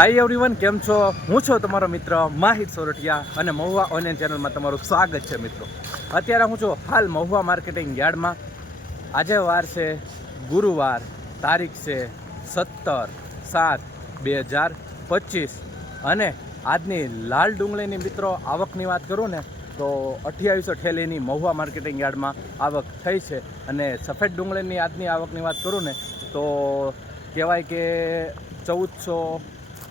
Hi everyone કેમ છો? હું છું તમારો મિત્ર માહિત સોરઠિયા અને મહુવા ઓનલાઈન ચેનલમાં તમારું સ્વાગત છે મિત્રો. અત્યારે હું છું હાલ મહુવા માર્કેટિંગ યાર્ડમાં. આજે વાર છે, ગુરુવાર, તારીખ છે સત્તર સાત બે હજાર પચીસ. અને આજની લાલ ડુંગળીની મિત્રો આવકની વાત કરું ને, તો અઠ્યાવીસો ઠેલીની મહુવા માર્કેટિંગ યાર્ડમાં આવક થઈ છે. અને સફેદ ડુંગળીની આજની આવકની વાત કરું ને, તો કહેવાય કે ચૌદસો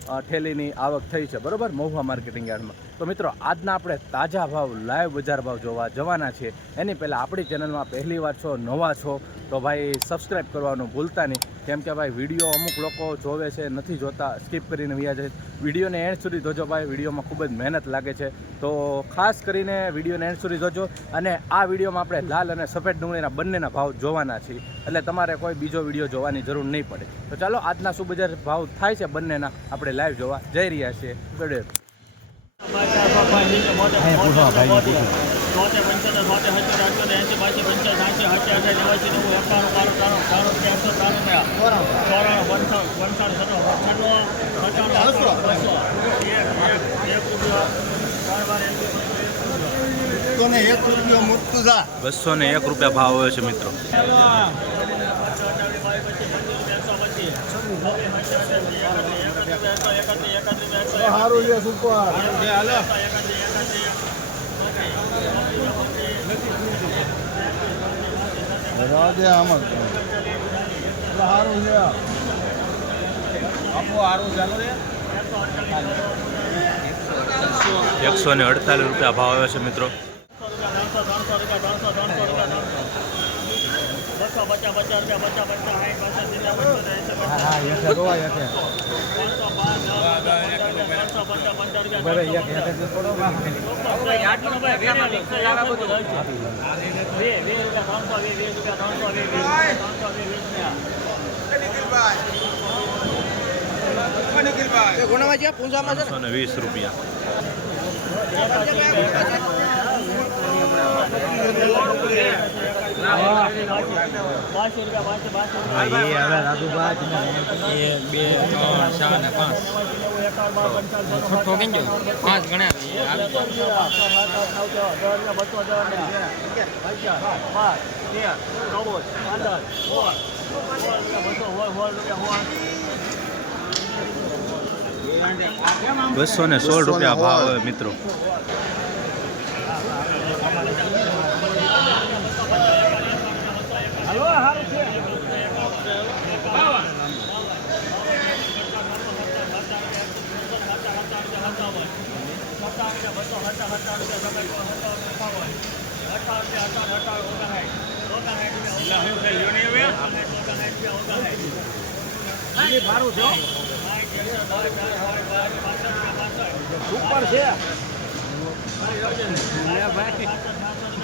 ઠેલીની આવક થઈ છે. બરોબર? મહુવા માર્કેટિંગ યાર્ડમાં. તો મિત્રો, આજના આપણે તાજા ભાવ, લાઈવ બજાર ભાવ જોવા જવાના છીએ એની પહેલાં આપણી ચેનલમાં પહેલી વાર છો, નવા છો, તો ભાઈ સબસ્ક્રાઈબ કરવાનું ભૂલતા નહીં. કેમ કે ભાઈ વીડિયો અમુક લોકો જોવે છે, નથી જોતા સ્કીપ કરીને વ્યા જાય. વિડીયોને એન્ડ સુધી જોજો ભાઈ, વિડીયોમાં ખૂબ જ મહેનત લાગે છે. તો ખાસ કરીને વિડીયોને એન્ડ સુધી જોજો અને આ વિડીયોમાં આપણે લાલ અને સફેદ ડુંગળીના બંનેના ભાવ જોવાના છીએ. એટલે તમારે કોઈ બીજો વીડિયો જોવાની જરૂર નહીં પડે. તો ચાલો, આજના શું બજાર ભાવ થાય છે બંનેના, આપણે લાઈવ જોવા જઈ રહ્યા છીએ. બસો ને એક રૂપિયા ભાવ હોય છે મિત્રો. આપો સારું ચાલો એકસો ને અડતાલીસ રૂપિયા ભાવ આવ્યો છે મિત્રો. બસો પચાસ પચાસ રૂપિયા પચાસ પચાસ સાઠ પચાસ પાંચસો પાંચ ત્રણસો પંચાસ પંચાસ રૂપિયા ત્રણસો ને વીસ રૂપિયા બાસી રૂપિયા બાસી બાસી હા એ હવે રાજુભાઈ એ બે ત્રણ ચાર ને પાંચ છઠ્ઠો કેમ પાંચ ગણ્યા બસો ને સોળ રૂપિયા ભાવ આવે મિત્રો ઉપર છે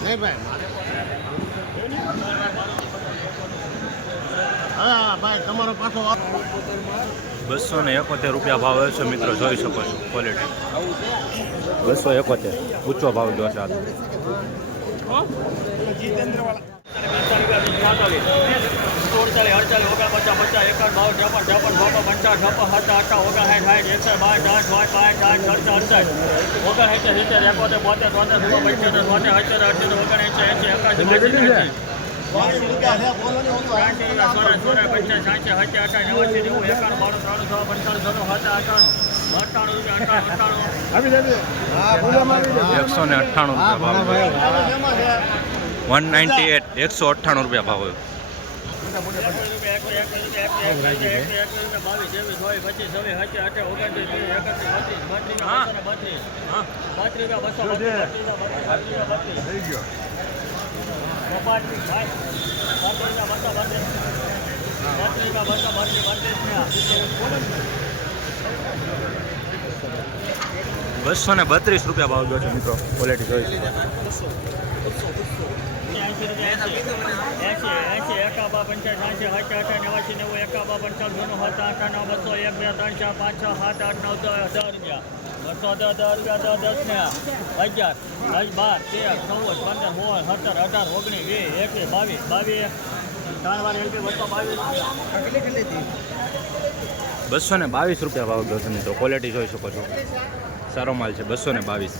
નહીં ભાઈ હા ભાઈ તમારો પાછો બસો ને એકોતેર રૂપિયા ભાવ છે મિત્રો જોઈ શકો છો ક્વોલિટી બસો એકોતેર ઊંચો ભાવ જો છે આ સુડતાલીસ અડતાલીસ ઓગણ પચાસ પચાસ એકાવન બાવન ત્રેપન ત્રેપન ચોપન પંચાવન છપ્પન સત્તા અઠા ઓગણ સાઠ સાઠ એકસઠ બાર સાઠ પાંચ પાંચ સાત સડસઠ અડસઠ ઓગણ એસી સિત્તેર એકોતેર બોતેર ચોતેર સોળ પંચોતેર તોતેર અઠ્યોતેર અઠ્યોતેર ઓગણ એસી. એસી એકાસી એકસો ને અઠ્ઠાણું રૂપિયા ભાવ વન નાઇન્ટી એટ એકસો અઠ્ઠાણું રૂપિયા ભાવ બસો ને બત્રીસ રૂપિયા ભાવ ગયો છે મિત્રો ક્વોલિટી જોઈ. એંશી એકાબા પંચાયત એંશી હચ અઠા નેવાસી નેવું એકાબા પંચાવન જૂનું હતા આઠા નવ બસો એક બે ત્રણ ચાર પાંચ સાત આઠ નવ દસ હજાર રૂપિયા બસો દસ દસ રૂપિયા દસ દસ ને અગિયાર દસ બાર તેર ચૌદ પંદર સોળ અઢાર ઓગણીસ વીસ એકવીસ બાવીસ બાવીસ ત્રણ વાર બસો બાવીસ બસો ને બાવીસ રૂપિયા ભાવ ગયો મિત્રો ક્વોલિટી જોઈ શકો છો. સારો માલ છે, બસો ને બાવીસ.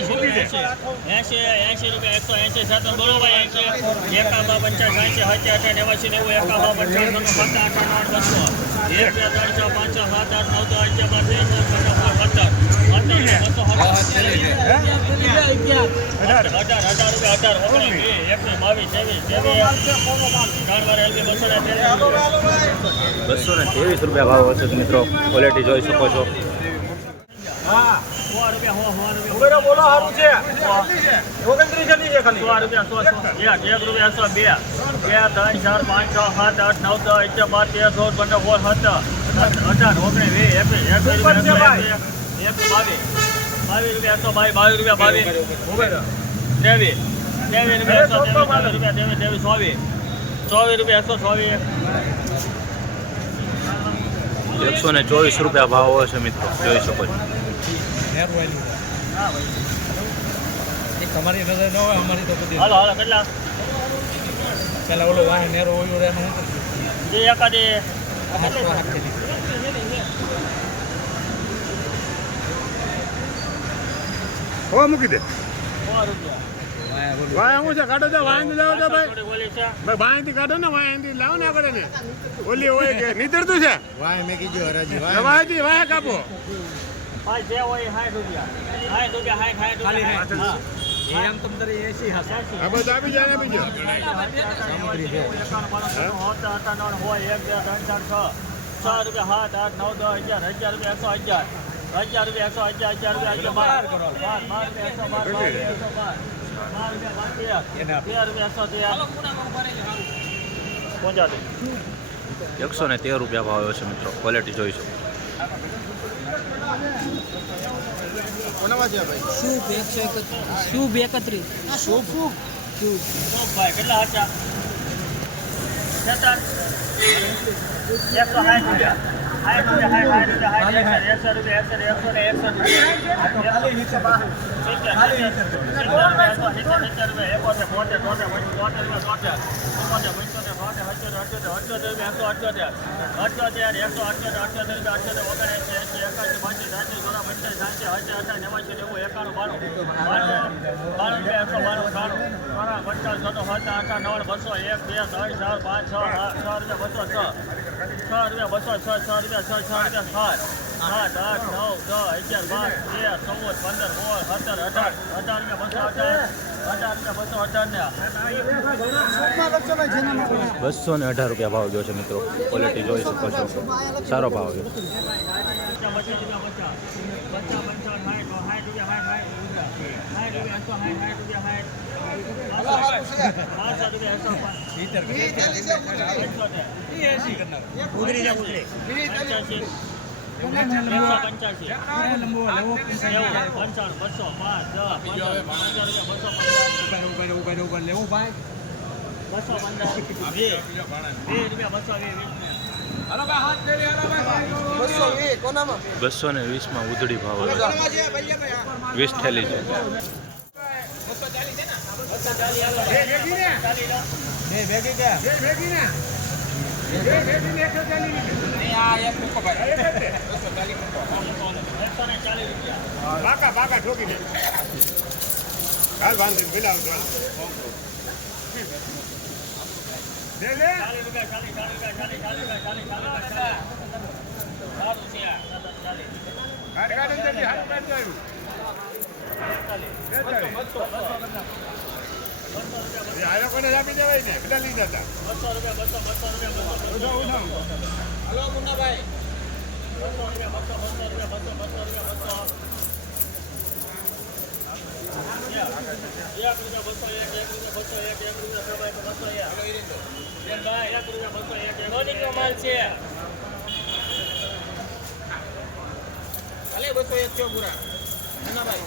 એંશી રૂપિયા એકસો એંશી સાતસો બોલો ભાઈ એકાબા પંચાસ એંશી હત્યા અઠા નેવાસી નેવું પંચાસ બસો એક બે ત્રણ છ પાંચ છ સાત આઠ નવ દસ અગિયાર બાર તેર ચૌદ પંદર અઢાર. અઢાર અઢાર રૂપિયા અઢાર. ઓગણીસ વીસ એકવીસ બાવીસ ત્રેવીસ. બસો ને ત્રેવીસ. રૂપિયા ભાવ હશે મિત્રો. ક્વોલિટી જોઈ શકો છો. સો રૂપિયા સો સો રૂપિયા. બોલો સારું છે. સો રૂપિયા સો એક એક રૂપિયા સો બે. બે ત્રણ ચાર પાંચ છ સાત આઠ નવ દસ અગિયાર બાર તેર ચૌદ પંદર સોળ સત્તર અઢાર ઓગણીસ વીસ એકવીસ એકવીસ રૂપિયા એકવીસ બાવીસ. બાવીસ રૂપિયા સો બાવીસ બાવીસ રૂપિયા બાવીસ. ત્રેવીસ. ત્રેવીસ રૂપિયા સો ત્રેવીસ રૂપિયા ત્રેવીસ ત્રેવીસ ચોવીસ. ચોવીસ રૂપિયા સો ચોવીસ. એકસો ને ચોવીસ રૂપિયા ભાવ હશે મિત્રો. જોઈ શકો છો. તમારી નજર ન હોય અમારી તો બધી હાલો હાલો કેટલા? પેલા ઓલો વાહ નેરો હોય રે હું જે એકાદે હો મૂકી દે. વાય હું છે? કાઢો તો વાય લાવો તો ભાઈ? ભાઈ કાઢો ને વાયથી લાવો ને આપણે ને ઓલી હોય કે નીતરતું છે? વાહ મેં કીધું હરાજી વાયથી વાય કાપો. ભાઈ જે હોય સાઠ રૂપિયા. સાઠ રૂપિયા સાઠ સાઠ રૂપિયા. એમ તમ તારી એસી હા એંશી. આ બધું આપી જાય સત્તર, અઠ્ઠાણું, હોય, એક, બે, ત્રણ, ચાર, છ. છ રૂપિયા સાત આઠ નવ દસ અગિયાર. અગિયાર રૂપિયા એકસો અગિયાર. અગિયાર રૂપિયા એકસો અગિયાર અગિયાર રૂપિયા અગિયાર બાર. બાર બાર રૂપિયા એકસો બાર બાર રૂપિયા એકસો બાર. બાર રૂપિયા બાર તેર રૂપિયા એકસો તેર પંચોતેર એકસો ને તેર રૂપિયા ભાવ હશે મિત્રો. ક્વોલિટી જોઈ શકો શુભ એકસો એકત્રીસ શુભ એકત્રીસ શુભ શુભ ભાઈ કેટલા હતા એકસો સાઠ રૂપિયા સાઠ રૂપિયા સાઠ રૂપિયા એકસો રૂપિયા એકસો એકસો ને એકસો રૂપિયા બસો એક બે ત્રણ ચાર પાંચ છ છ રૂપિયા બસો છ છ રૂપિયા બસો છ છ રૂપિયા છ છ રૂપિયા સાત. સાત આઠ નવ દસ અગિયાર બાર તેર ચૌદ પંદર સોળ સત્તર અઢાર અઢાર ને બસો અઢાર બસો અઢાર ને બસો ને અઢાર રૂપિયા ભાવ ગયો છે મિત્રો. ક્વોલિટી જોઈ શકો છો. સારો ભાવ ગયો. ઉતરી જા ઉતરી લેવું ભાઈ બસો પંદર વીસ ને વીસમાં ઉધડી ભાવ વીસ થેલી છે. ભેગી ગયા ભેગી ને બાકા બાકા ઠોકી દે હાલ વાંધી બિલાવ ચાલ દે દે ચાલીસ રૂપિયા. ચાલીસ ચાલીસ રૂપિયા ચાલીસ ચાલીસ ચાલીસ ચાલીસ ચાલીસ આ લોકોને આપી દેવાય ને બધા લીધા હતા બસો રૂપિયા બસો બસો રૂપિયા હલો ઉઠાવ બસો રૂપિયા બસો બસો રૂપિયા બસો બસો રૂપિયા બસો એક રૂપિયા બસો એક એક રૂપિયા બસો એક એક રૂપિયા બસો એક ભાઈ એક રૂપિયા બસો એક એક માલ છે ભલે બસો એક થયો પૂરા. નાનાભાઈ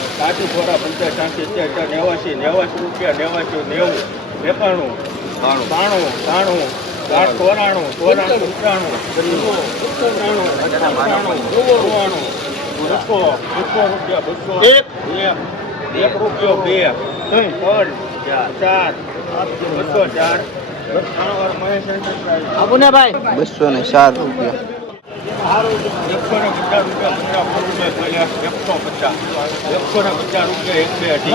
નેવાસી નેવાસી રૂપિયા નેવાસી નેવું એકાણું બાણું. બાણું આઠ ચોરાણું ચોરાણું પંચાણું અઠાણું નવ્વાણું બસો બસો રૂપિયા બસો એક. એક રૂપિયો બે. ત્રણ. ચાર. બસો ચાર. બસો ને ચાર રૂપિયા. એકસો ને પચાસ રૂપિયા. પંદર એકસો પચાસ એકસો ને પચાસ રૂપિયા એક બે અઢી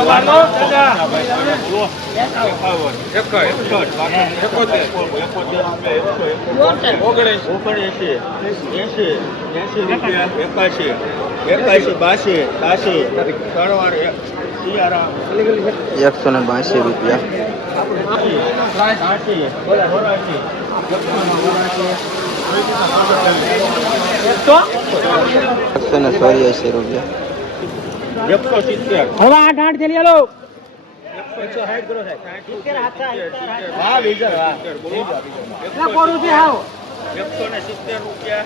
ઓગણએંસી એસી એંસી રૂપિયા એકાશી એકાશી બાસી. ત્યાસી ત્રણ એકસો ને બાસી રૂપિયા એકસો ને ચોર્યાસી રૂપિયા એકસો સિત્તેર હવે આઠ આઠ થેલી હાલો હા બીજા હા કોરું છે હાવ. એકસો ને સિત્તેર રૂપિયા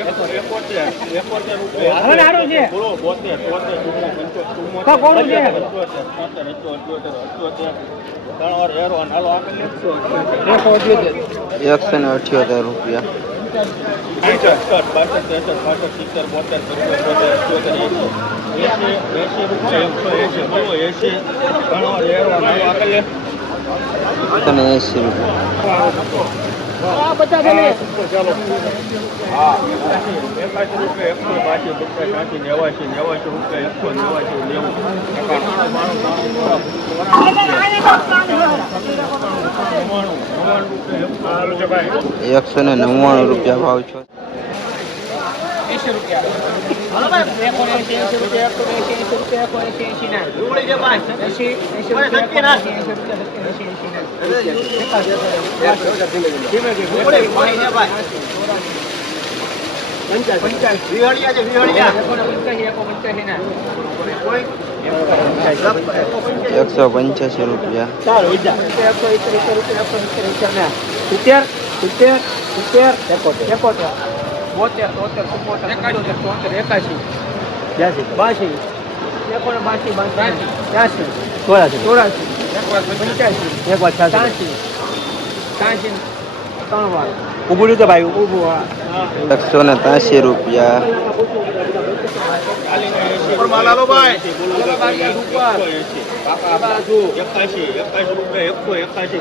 એકસો એકોતેર એકોતેર રૂપિયા હવે નાનું છે. બોલો બોતેર તોતેર ચુમ્મો પંચોતેર ચુમ્મોતેર તો કોનું છે? પંચોતેર છોતેર અઠ્યોતેર અઠ્યોતેર ત્રણ વાર હેરવાન હાલો આગળ એકસો એકસો ને અઠ્યોતેર રૂપિયા અઠ્યોતેર બાસઠ ત્રેસઠ પાસઠ સિત્તેર બોતેર પંચોતેર બોતેર અઠ્યોતેર એસી એસી એસી રૂપિયા એકસો એસી બોલો એસી ત્રણ વાર હેરવાન હાલો આગળ એકસો ને એંસી રૂપિયા બધા થેલી એકાસી રૂપિયા એકસો બાસી પચાસ સાઠી નેવાસી નેવાસી રૂપિયા એકસો નેવાસી નેવું રૂપિયા એકસો ને નવ્વાણું રૂપિયા ભાવ છો. એકસો પંચ્યાસી રૂપિયા. સિત્તેર સિત્તેર સિત્તેર એકોતેર એકોતેર. બોતેર તોતેર ચુમ્મોતેર પંચોતેર ચોતેર એકાશી બ્યાસી બાસી. એકોને બાસી બાસી. ત્યાસી. ચોરાસી. ચોરાસી. પંચ્યાસી. એક વાર છ્યાસી. ત્રણ વાર. ઊભું તો ભાઈ ઊભું. એકસો ને ત્યાસી રૂપિયા.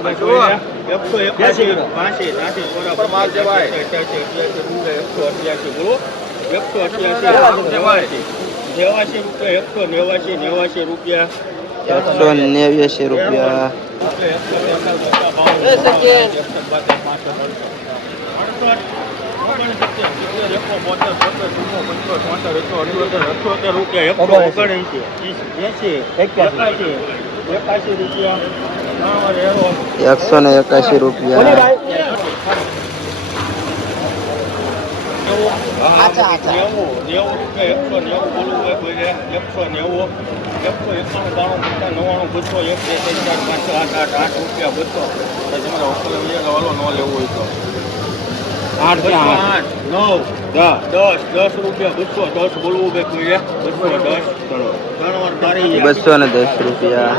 રૂપિયા એકસો એકસો અઠ્યાસી અઠ્યાસી રૂપિયા એકસો અઠ્યાસી બોલો એકસો અઠ્યાસી નેવાસી રૂપિયા એકસો ને એકાશી રૂપિયા. રૂપિયા બસો. તમારે હોસ્ટેલ વાળો ન લેવો હોય તો. આઠ આઠ? નવ દસ. દસ રૂપિયા બસો દસ બોલવું બે કોઈએ બસો દસ. ચલો. બસો ને દસ રૂપિયા.